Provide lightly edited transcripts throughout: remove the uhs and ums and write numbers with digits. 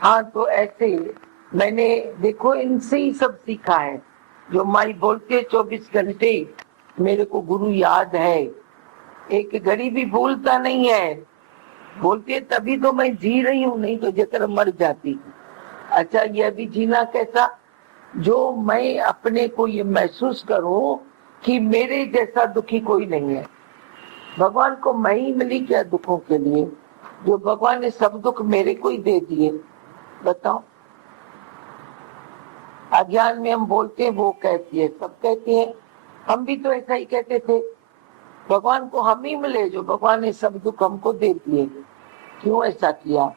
हाँ, तो ऐसे मैंने देखो इनसे ही सब सीखा है। जो माई बोलते 24 घंटे मेरे को गुरु याद है, एक घड़ी भी भूलता नहीं है। बोलते तभी तो मैं जी रही हूँ, नहीं तो जकर मर जाती। अच्छा, यह भी जीना कैसा, जो मैं अपने को ये महसूस करूं कि मेरे जैसा दुखी कोई नहीं है। भगवान को मैं ही मिली क्या दुखों के लिए, जो भगवान ने सब दुख मेरे को ही दे दिए। बताओ, अज्ञान में हम बोलते हैं, वो कहती है, सब कहती है। हम भी तो ऐसा ही कहते थे, भगवान को हम ही मिले जो भगवान ने सब दुख हमको दे दिए। क्यों ऐसा किया?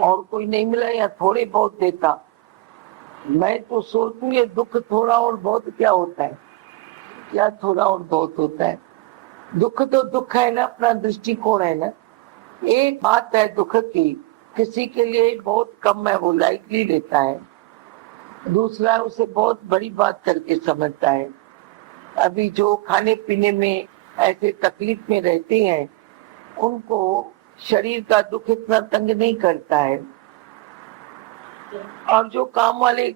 और कोई नहीं मिला या थोड़े बहुत देता? मैं तो सोचूं ये दुख थोड़ा और बहुत क्या होता है, क्या थोड़ा और बहुत होता है। दुख तो दुख है ना, अपना दृष्टिकोण है ना। एक बात है दुख की, किसी के लिए बहुत कम है, वो लाइटली लेता है, दूसरा उसे बहुत बड़ी बात करके समझता है। अभी जो खाने पीने में ऐसे तकलीफ में रहते हैं, उनको शरीर का दुख इतना तंग नहीं करता है। और जो काम वाले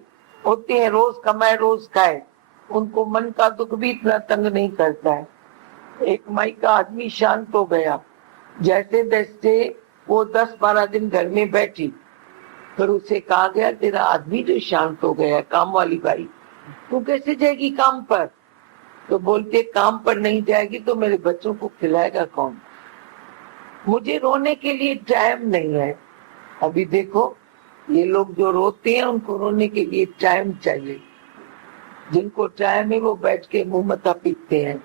होते हैं, रोज कमाए रोज खाए, उनको मन का दुख भी इतना तंग नहीं करता है। एक माई का आदमी शांत हो गया, जैसे तैसे वो 10-12 दिन घर में बैठी, फिर उसे कहा गया तेरा आदमी जो शांत हो गया, काम वाली बाई, तू कैसे जाएगी काम पर? तो बोलते काम पर नहीं जाएगी तो मेरे बच्चों को खिलाएगा कौन? मुझे रोने के लिए टाइम नहीं है। अभी देखो, ये लोग जो रोते हैं उनको रोने के लिए टाइम चाहिए। जिनको टाइम है वो बैठ के मुंह मत्था पीटते हैं,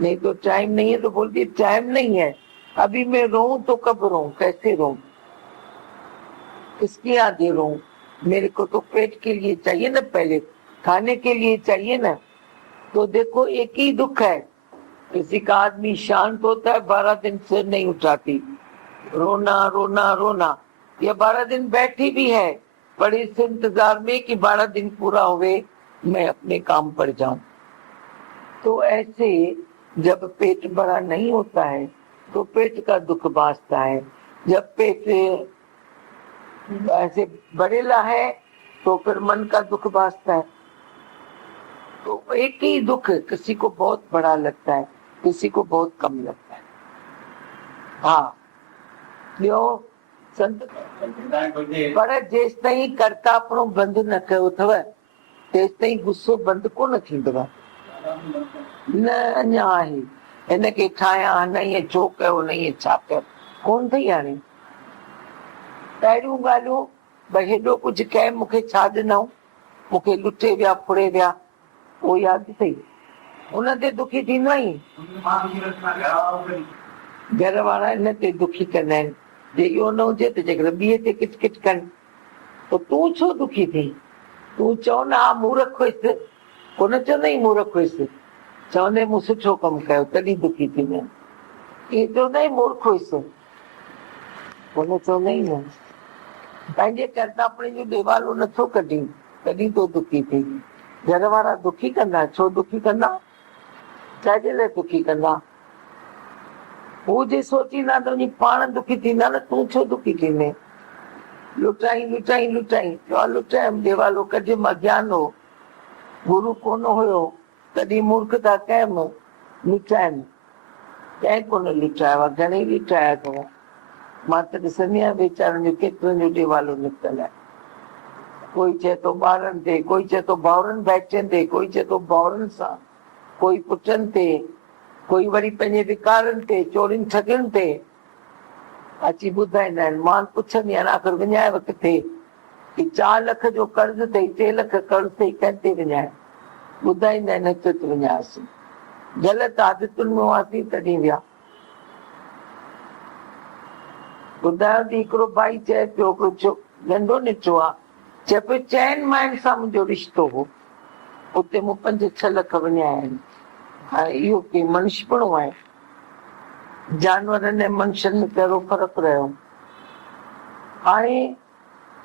नहीं तो टाइम नहीं है तो बोलती टाइम नहीं है। अभी मैं रोऊं तो कब रोऊं, कैसे रोऊं, किसके आगे रोऊं? मेरे को तो पेट के लिए चाहिए ना, पहले खाने के लिए चाहिए ना। तो देखो, एक ही दुख है, किसी का आदमी शांत होता है, 12 दिन से नहीं उठाती, रोना रोना रोना। ये 12 दिन बैठी भी है बड़े इस इंतजार में कि 12 दिन पूरा हुए, मैं अपने काम पर जाऊं। तो ऐसे जब पेट बड़ा नहीं होता है तो पेट का दुख बांचता है। जब पेट ऐसे बढ़ेला है तो फिर मन का दुख बांचता है। तो एक ही दुख किसी को बहुत बड़ा लगता है, किसी को बहुत कम लगता है। हाँ, ॿियो संत पर जेसि ताईं कर्तापणो बंदि न कयो अथव, तेसि ताईं गुस्सो बंदि कोन थींदव। न अञा आहे, हिनखे ठाहियां, न ईअं छो कयो, न ईअं छा कयो, कोन अथई हाणे। पहिरियूं ॻाल्हियूं भई हेॾो कुझु कए मूंखे छा ॾिनऊं, मूंखे लुटे विया फुड़े विया, उहो यादि अथई, उन ते दुखी थींदो आहीं। घर वारा इन ते दुखी कंदा आहिनि, जे इहो न हुजे त जेकर ॿिए ते किट किट कनि, त तूं छो दुखी थी? तूं चओ न हा मूर्ख हुयसि, कोन चवंदई मूर्ख हुयसि, चवंदे मूं सुठो कमु कयो तॾहिं दुखी थींदे। इहे चवंदई मूर्ख हुयसि, कोन चवंदई न। पंहिंजे कर्तापणे जो देवालो नथो कढी, तॾहिं तो दुखी थी। घर वारा दुखी कंदा, छो दुखी कंदा, छाजे लाइ दुखी कंदा? हू जे सोचींदा त वञी पाण दुखी थींदा न, तूं छो दुखी थींदे? लुटाई लुटाई लुटाई, लुटायमि देवालो कढियमि, अज्ञान हो, गुरु कोन हुयो, तॾहिं मूर्खता कयमि, लुटायमि। कंहिं कोन लुटायो आहे, घणेई लुटाया अथव। मां त ॾिसंदी आहियां वीचारनि जो केतिरनि जो देवालो निकितल आहे। कोई चए थो ॿारनि ते, कोई चए थो भाउरनि भाइटियुनि ते, कोई चए थो भाउरनि सां, कोई पुटनि ते, कोई वरी पंहिंजे विकारनि ते, चोरियुनि ठगियुनि ते अची ॿुधाईंदा आहिनि। मां पुछंदी आहियां आख़िर विञायव किथे? 4 लख जो कर्ज़ अथई, 3 लख कर्ज़ अथई, कंहिं ते विञाए? ॿुधाईंदा आहिनि हिते ते विञायोसीं, ग़लति आदतुनि में हुआसीं तॾहिं विया। ॿुधायो थी, हिकिड़ो भाई चए पियो, हिकिड़ो नंढो निचो आहे, चए पियो 4 माइनि सां मुंहिंजो रिश्तो हो, उते मूं 5-6 लख विञाया आहिनि। हाणे इहो के मनुष्यपणो आहे? जानवरनि ऐं मनुष्यनि में कहिड़ो फ़र्क़ु रहियो? हाणे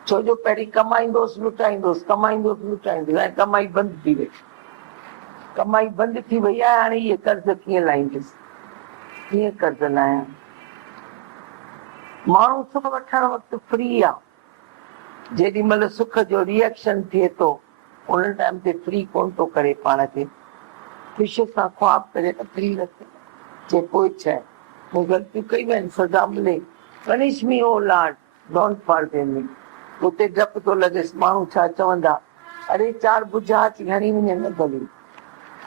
छो जो पहिरीं कमाईंदोसि लुटाईंदोसि, कमाईंदोसि लुटाईंदोसि, ऐं कमाई बंदि थी वई। कमाई बंदि थी वई आहे, हाणे इहे कर्ज़ कीअं लाहींदुसि, कीअं कर्ज़ लाहियां? माण्हू सुख वठण वक़्तु फ्री आहे, जेॾी महिल सुख जो रिएक्शन थिए थो उन टाइम ते फ्री कोन थो करे पाण खे, ख़ुशीअ सां ख्वाब करे त फ्री रखे। जे कोई शइ मूं ग़लतियूं कयूं आहिनि सज़ा मिले, punish me O lord don't forgive me. उते डपु थो लॻेसि माण्हू छा चवंदा, अरे चार बुझा अची हणी वञे न भली।